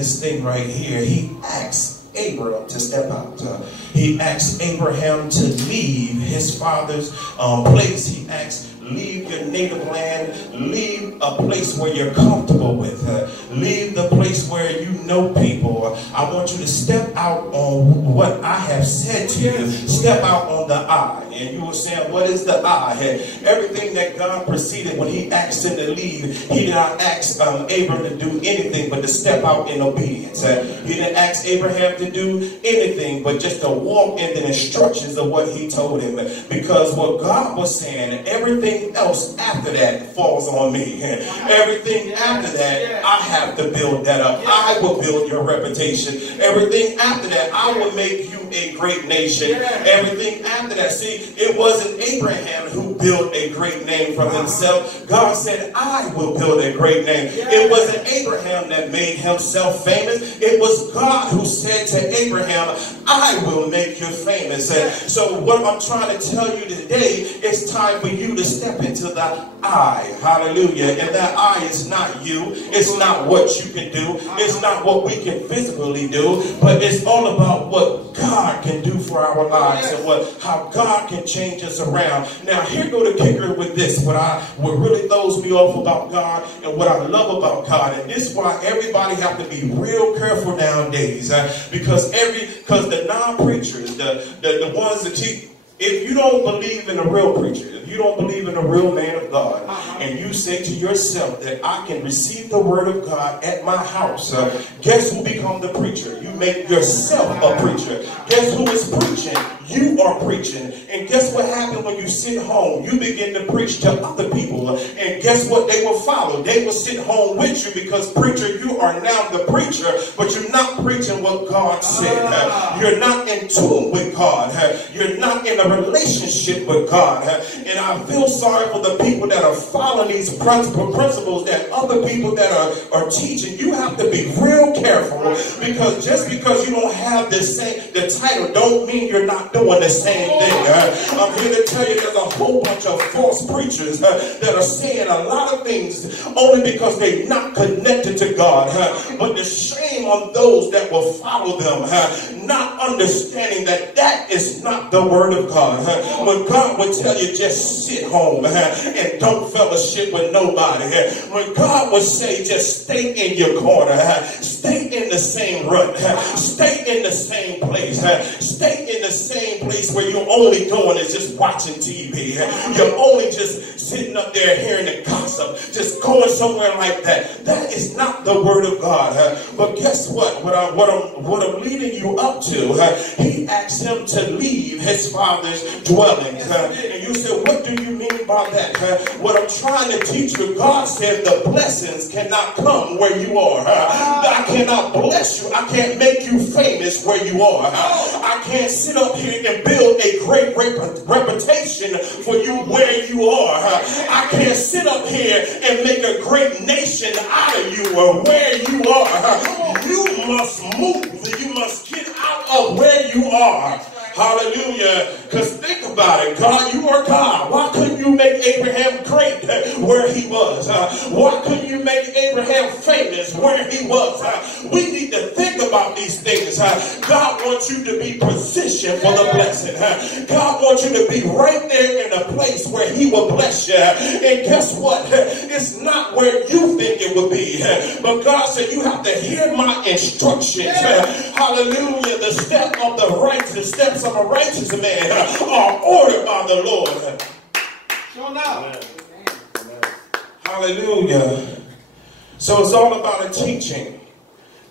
this thing right here. He asked Abraham to step out. He asked Abraham to leave his father's place. He asked, leave your native land, leave a place where you're comfortable with, leave the place where you know people. I want you to step out on what I have said to you. Step out on the I. And you were saying, what is the I? Everything that God proceeded when he asked him to leave, he did not ask Abraham to do anything but to step out in obedience. He didn't ask Abraham to do anything but just to walk in the instructions of what he told him. Because what God was saying, everything else after that falls on me. Everything after that, I have to build that up. I will build your reputation. Everything after that, I will make you a great nation. Everything after that, see, it wasn't Abraham who built a great name for himself. God said, I will build a great name. It wasn't Abraham that made himself famous. It was God who said to Abraham, I will make you famous. So what I'm trying to tell you today, it's time for you to step into the I. Hallelujah. And that I is not you. It's not what you can do. It's not what we can physically do. But it's all about what God can do for our lives and how God can change us around. Now, here go the kicker with this. What really throws me off about God and what I love about God. And this is why everybody have to be real careful nowadays. Because the non-preachers, the ones that teach, if you don't believe in a real preacher, if you don't believe in a real man of God, and you say to yourself that I can receive the word of God at my house, guess who become the preacher? You make yourself a preacher. Guess who is preaching? You are preaching. And guess what happened when you sit home? You begin to preach to other people. And guess what? They will follow. They will sit home with you because, preacher, you are now the preacher, but you're not preaching what God said. You're not in tune with God. You're not in a relationship with God. And I feel sorry for the people that are following these principles that other people that are teaching. You have to be real careful, because just because you don't have the title don't mean you're not doing the same thing. I'm here to tell you there's a whole bunch of false preachers that are saying a lot of things only because they're not connected to God. But the shame on those that will follow them, not understanding that that is not the word of God. When God would tell you just sit home and don't fellowship with nobody. When God would say just stay in your corner, stay in the same rut, stay in the same place, stay in the same place where you're only doing is just watching TV. You're only just sitting up there hearing the gossip, just going somewhere like that. That is not the word of God. But guess what? What I'm leading you up to, he asked him to leave his father's dwellings. And you said, what do you mean by that? What I'm trying to teach you, God said the blessings cannot come where you are. I cannot bless you. I can't make you famous where you are. I can't sit up here and build a great reputation for you where you are. I can't sit up here and make a great nation out of you or where you are. You must move. You must get out of where you are. Hallelujah. Because think about it. God, you are God. Why couldn't you make Abraham great where he was? Why couldn't you make Abraham famous where he was? We need to think about these things. God wants you to be positioned for the blessing. God wants you to be right there in a place where he will bless you. And guess what? It's not where you think it would be. But God said you have to hear my instructions. Hallelujah. The steps of a righteous man are ordered by the Lord. Sure enough. Hallelujah. So it's all about a teaching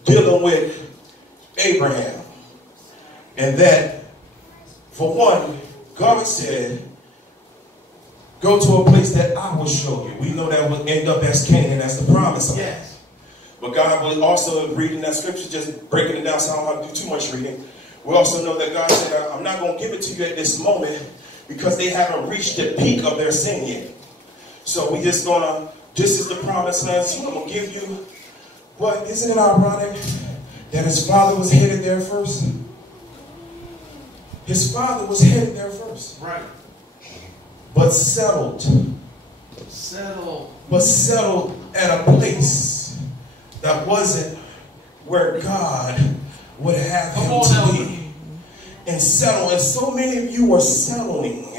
dealing with Abraham. And that, for one, God said, go to a place that I will show you. We know that will end up as Canaan, as the promised land. Yes. But God will also, reading that scripture, just breaking it down so I don't have to do too much reading. We also know that God said, I'm not going to give it to you at this moment because they haven't reached the peak of their sin yet. So we just going to, this is the promised land, so I'm going to give you, what, isn't it ironic that his father was headed there first? His father was headed there first. Right. But settled at a place that wasn't where God would have him to be and settle. And so many of you are settling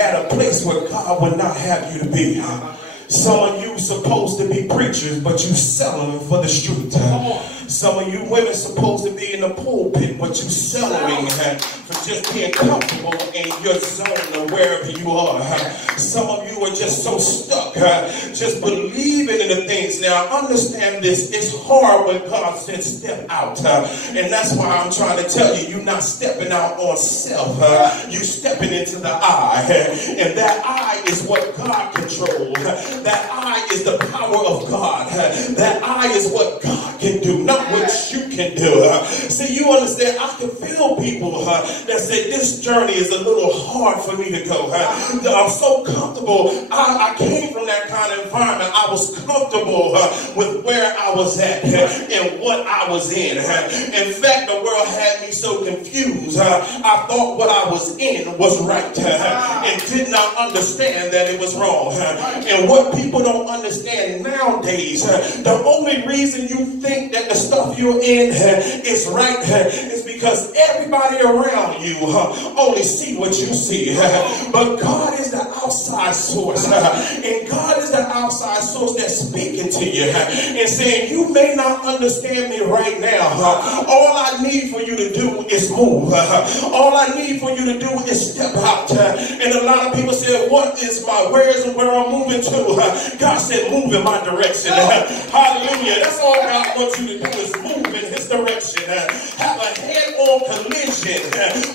at a place where God would not have you to be. Some of you supposed to be preachers, but you settling for the street. Some of you women supposed to be in the pulpit, but you settling for just being comfortable in your zone or wherever you are. Some of you are just so stuck, just believing in the things. Now, understand this. It's hard when God says step out. And that's why I'm trying to tell you, you're not stepping out on self. You're stepping into the I. And that I is what God controls. That I is the power of God. That I is what God can do, not what you can do. See, you understand, I can feel people that say this journey is a little hard for me to go. I'm so comfortable. I came from that kind of environment. I was comfortable with where I was at and what I was in. In fact, the world had me so confused. I thought what I was in was right and did not understand that it was wrong. And what people don't understand nowadays, the only reason you think that the stuff you're in is right is because everybody around you only see what you see. But God is the outside source. And God is the outside source that's speaking to you and saying, you may not understand me right now. All I need for you to do is move. All I need for you to do is step out. And a lot of people say, what is my, where I'm moving to? God said, move in my direction. Hallelujah. That's all God wants you to do is move in his direction. Have a head-on collision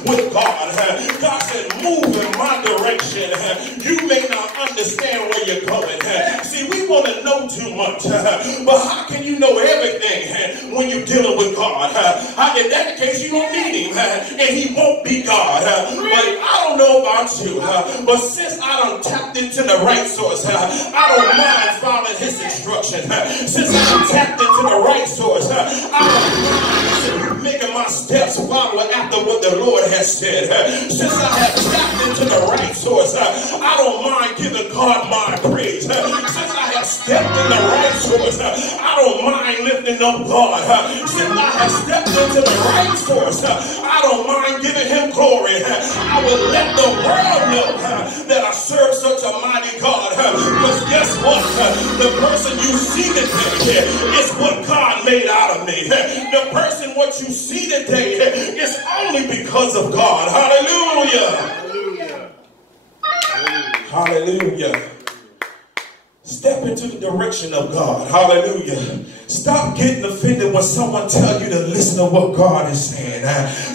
with God. God said, move in my direction. You may not understand where you're going. See, we want to know too much. But how can you know everything when you're dealing with God? In that case, you don't need him. And he won't be God. But I don't know about you. But since I done tapped into the right source, I don't mind following his instructions. Since I done tapped into the right source, I don't mind making my steps follow after what the Lord has said. Since I have tapped into the right source, I don't mind giving God my praise. Since I have stepped in the right source, I don't mind lifting up God. Since I have stepped into the right source, I don't mind giving him glory. I will let the world know that I serve such a mighty God. Because guess what? The person you see today is what God made out of me. The person what you see today is only because of God. Hallelujah. Hallelujah. Hallelujah. Step into the direction of God. Hallelujah. Stop getting offended when someone tells you to listen to what God is saying.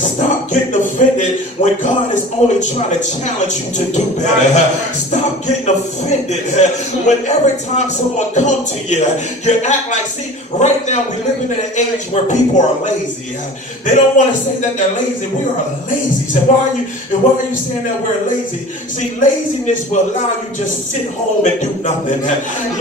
Stop getting offended when God is only trying to challenge you to do better. Stop getting offended when every time someone comes to you, you act like, see, right now we're living in an age where people are lazy. They don't want to say that they're lazy. We are lazy. So why are you saying that we're lazy? See, laziness will allow you to just sit home and do nothing.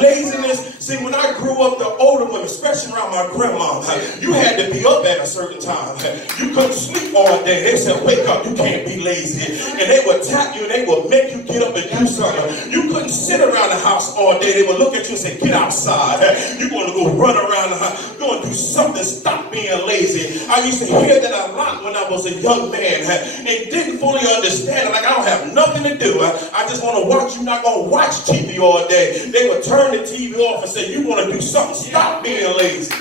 Laziness, see, when I grew up, the older women, especially around my grandma, you had to be up at a certain time. You couldn't sleep all day. They said, wake up, you can't be lazy. And they would tap you and they would make you get up and do something. You couldn't sit around the house all day. They would look at you and say, get outside. You're going to go run around the house. You're going to do something. Stop being lazy. I used to hear that a lot when I was a young man and didn't fully understand it. Like, I don't have nothing to do. I just want to watch. You're not going to watch TV all day. They would turn the TV off and say, you want to do something. Stop being lazy.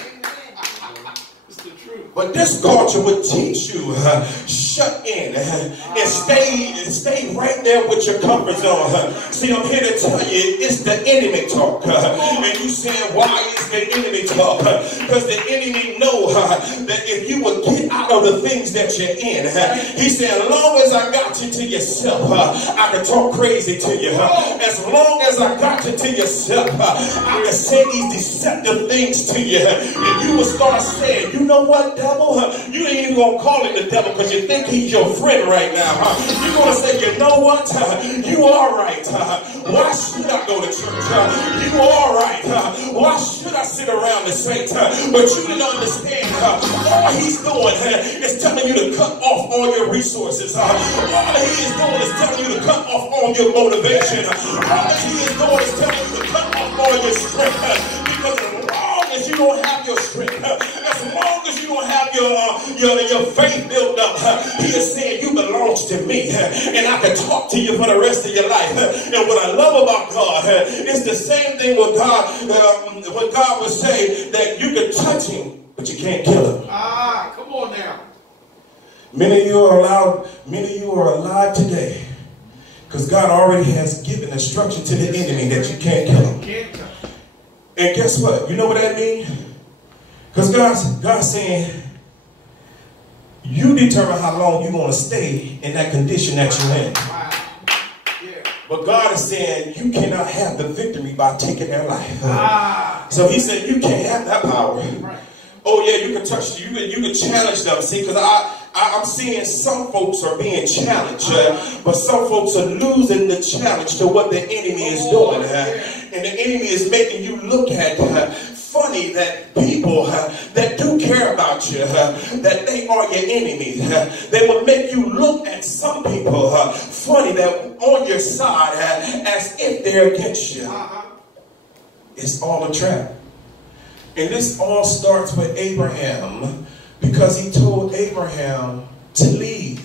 But this culture would teach you, shut in and stay right there with your comfort zone. See, I'm here to tell you, it's the enemy talk. And you saying, why is the enemy talk? Because the enemy know that if you would get out of the things that you're in, he said, as long as I got you to yourself, I can talk crazy to you. As long as I got you to yourself, I can say these deceptive things to you. And you will start saying, you know what, devil? You ain't even going to call him the devil because you think he's your friend right now. You're going to say, you know what? You are right. Why should I go to church? You are right. Why should I sit around the saints? But you didn't understand. All he's doing is telling you to cut off all your resources. All he is doing is telling you to cut off all your motivation. All he is doing is telling you to cut off all your strength. Because as long as you don't have your strength, as long as your faith built up. He is saying you belong to me, and I can talk to you for the rest of your life. And what I love about God, it's the same thing with God. When God would say that you can touch him, but you can't kill him. Come on now. Many of you are alive today because God already has given instruction to the enemy that you can't kill him. And guess what? You know what that means? Because God's saying, you determine how long you want to stay in that condition that you're in. But God is saying you cannot have the victory by taking their life. So he said you can't have that power. Oh yeah, you can touch, you can challenge them. See, because I'm seeing some folks are being challenged, but some folks are losing the challenge to what the enemy is doing. And the enemy is making you look at funny that people that do care about you, that they are your enemies. They will make you look at some people funny that on your side as if they're against you. It's all a trap. And this all starts with Abraham because he told Abraham to leave.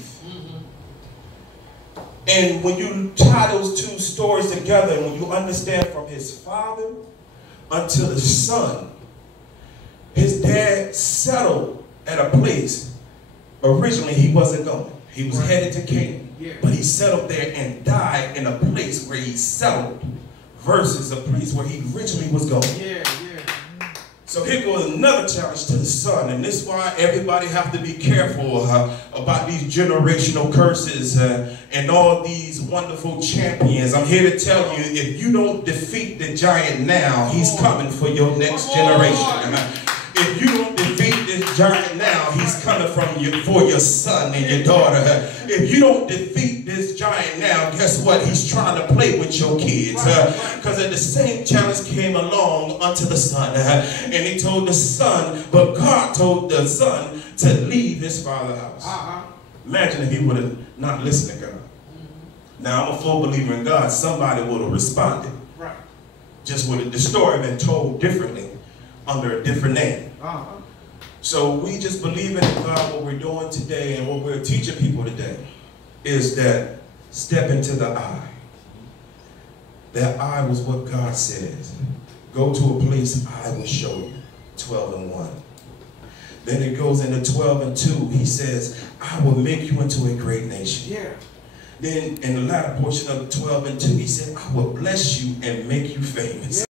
And when you tie those two stories together, and when you understand from his father until the son, his dad settled at a place. Originally, he wasn't going. He was headed to Canaan. But he settled there and died in a place where he settled versus a place where he originally was going. So here goes another challenge to the son, and this is why everybody have to be careful about these generational curses and all these wonderful champions. I'm here to tell you, if you don't defeat the giant now, he's coming for your next generation. If you don't defeat this giant now, he's coming for your son and your daughter. If you don't defeat this giant now, guess what? He's trying to play with your kids. Because the same challenge came along unto the son. And he told the son, but God told the son to leave his father's house. Imagine if he would have not listened to God. Now, I'm a full believer in God. Somebody would have responded. Just would have the story been told differently under a different name. So we just believe in God. What we're doing today and what we're teaching people today is that step into the eye. That eye was what God says. Go to a place I will show you. 12:1. Then it goes into 12:2. He says, I will make you into a great nation. Then in the latter portion of 12:2, he said, I will bless you and make you famous.